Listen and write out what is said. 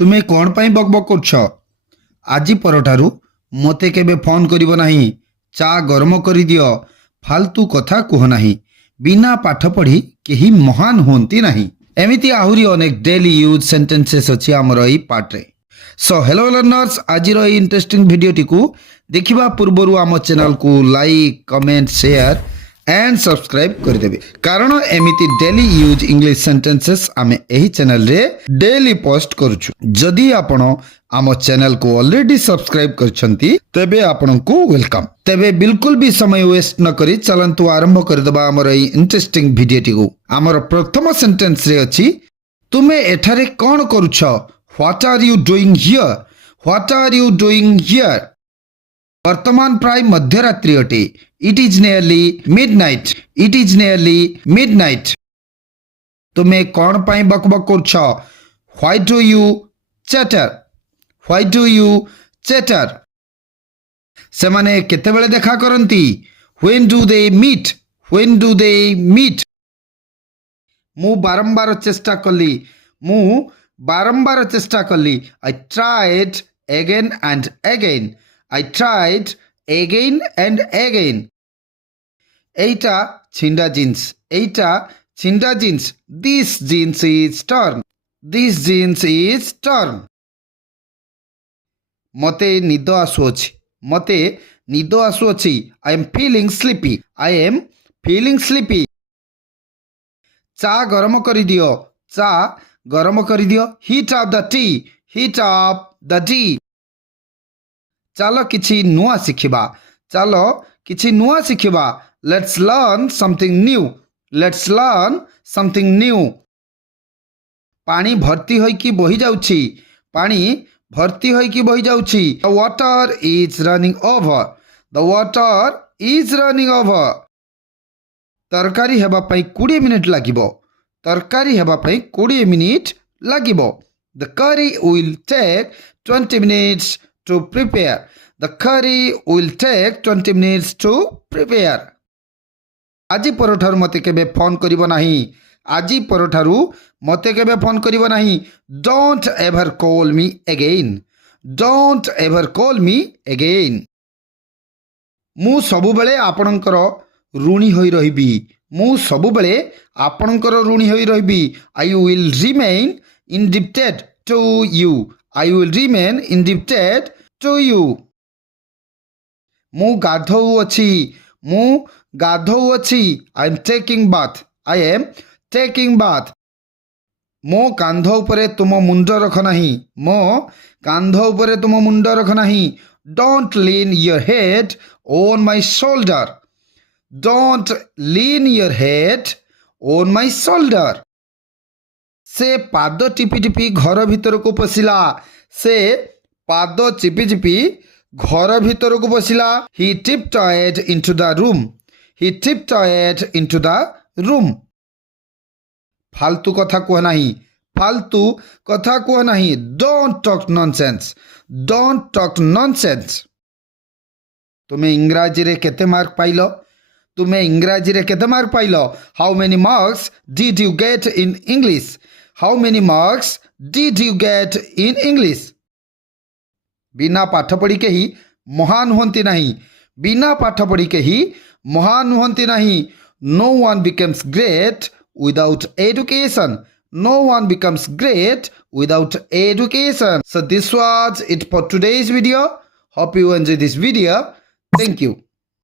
ତୁମେ କ'ଣ ପାଇଁ ବକବକ କରୁଛ? ଆଜି ପରଠାରୁ ମୋତେ କେବେ ଫୋନ୍ କରିବ ନାହିଁ। ଚା ଗରମ କରିଦିଅ। ଫାଲତୁ କଥା କୁହ ନାହିଁ। ବିନା ପାଠ ପଢ଼ି କେହି ମହାନ ହୁଅନ୍ତି ନାହିଁ। ଏମିତି ଆହୁରି ଅନେକ ଡେଲି ୟୁଜ୍ ସେଣ୍ଟେନ୍ସେସ୍ ଅଛି ଆମର ଏଇ ପାର୍ଟରେ। ସୋ ହେଲୋ ଲର୍ନର୍ସ, ଆଜିର ଏଇ ଇଣ୍ଟରେଷ୍ଟିଂ ଭିଡ଼ିଓଟିକୁ ଦେଖିବା ପୂର୍ବରୁ ଆମ ଚ୍ୟାନେଲକୁ like, comment, share and subscribe करदेवे कारण एमिति डेली यूज इंग्लिश सेंटेंसेस आमे एही चैनल रे डेली पोस्ट करूछु। जदि आपण आम चैनल को ऑलरेडी सब्सक्राइब करछंती तेबे आपनको वेलकम। तेबे बिल्कुल भी समय वेस्ट न करी चलंतु आरंभ करदबा हमर एही इंटरेस्टिंग भिडियोटी को। हमर प्रथम सेंटेंस रे अछि, तुमे एठारे कोन करूछ? What are you doing here? What are you doing here? वर्तमान प्राय मध्यरात्रि अटे। It is nearly midnight. It is nearly midnight. तुमे कौन पाई बकबक करछ? Why do you chatter? Why do you chatter? सेमाने केते बेले देखा करंती? When do they meet? When do they meet? मु बारंबार चेष्टा कली। मु बारंबार चेष्टा कली। I tried again and again. I tried again and again. Eita chinda jeans. Eita chinda jeans. This jeans is torn. This jeans is torn. Mote nido asuochi. Mote nido asuochi. I am feeling sleepy. I am feeling sleepy. Cha garam karidiyo. Cha garam karidiyo. Heat up the tea. Heat up the tea. चलो किछि नुआ सिखिबा। चलो किछि नुआ सिखिबा। Let's learn something new. Let's learn something new. पानी भर्ती होई कि बही जाउछि। पानी भर्ती होई कि बही जाउछि। The water is running over. The water is running over. तरकारी हेबा पई 20 मिनिट लागिबो। तरकारी हेबा पई 20 मिनिट लागिबो। The curry will take 20 minutes to prepare. The curry will take 20 minutes to prepare. आजी परठारु मते केबे फोन करिवो नाही। आजी परठारु मते केबे फोन करिवो नाही। Don't ever call me again. Don't ever call me again. मु सबु बेले आपणकर ऋणी होई रहिबी। मु सबु बेले आपणकर ऋणी होई रहिबी। I will remain indebted to you. I will remain indebted to you. मु गाधौ अछि। मु गाधौ अछि। I am taking bath. I am taking bath. मो कांधो उपरे तुम मुंड रख नाही। मो कांधो उपरे तुम मुंड रख नाही। Don't lean your head on my shoulder. Don't lean your head on my shoulder. से पाद टिपि टिपि घर भीतर को पसिला। से पाद चिपि चिपि घर भीतर को पसिला। He tiptoed into the room. He tiptoed into the room. फालतू कथा कह नाही। फालतू कथा कह नाही। Don't talk nonsense. Don't talk nonsense. तुमे इंग्राजी रे केते मार्क पाइलो? तुमे इंग्राजी रे केते mark pilo? How many marks did you get in English? How many marks did you get in English? बिना पाठ पढ़ी के ही महान होंती नहीं। बिना पाठ पढ़ी के ही महान होंती नहीं। No one becomes great without education. No one becomes great without education. So this was it for today's video. Hope you enjoy this video. Thank you.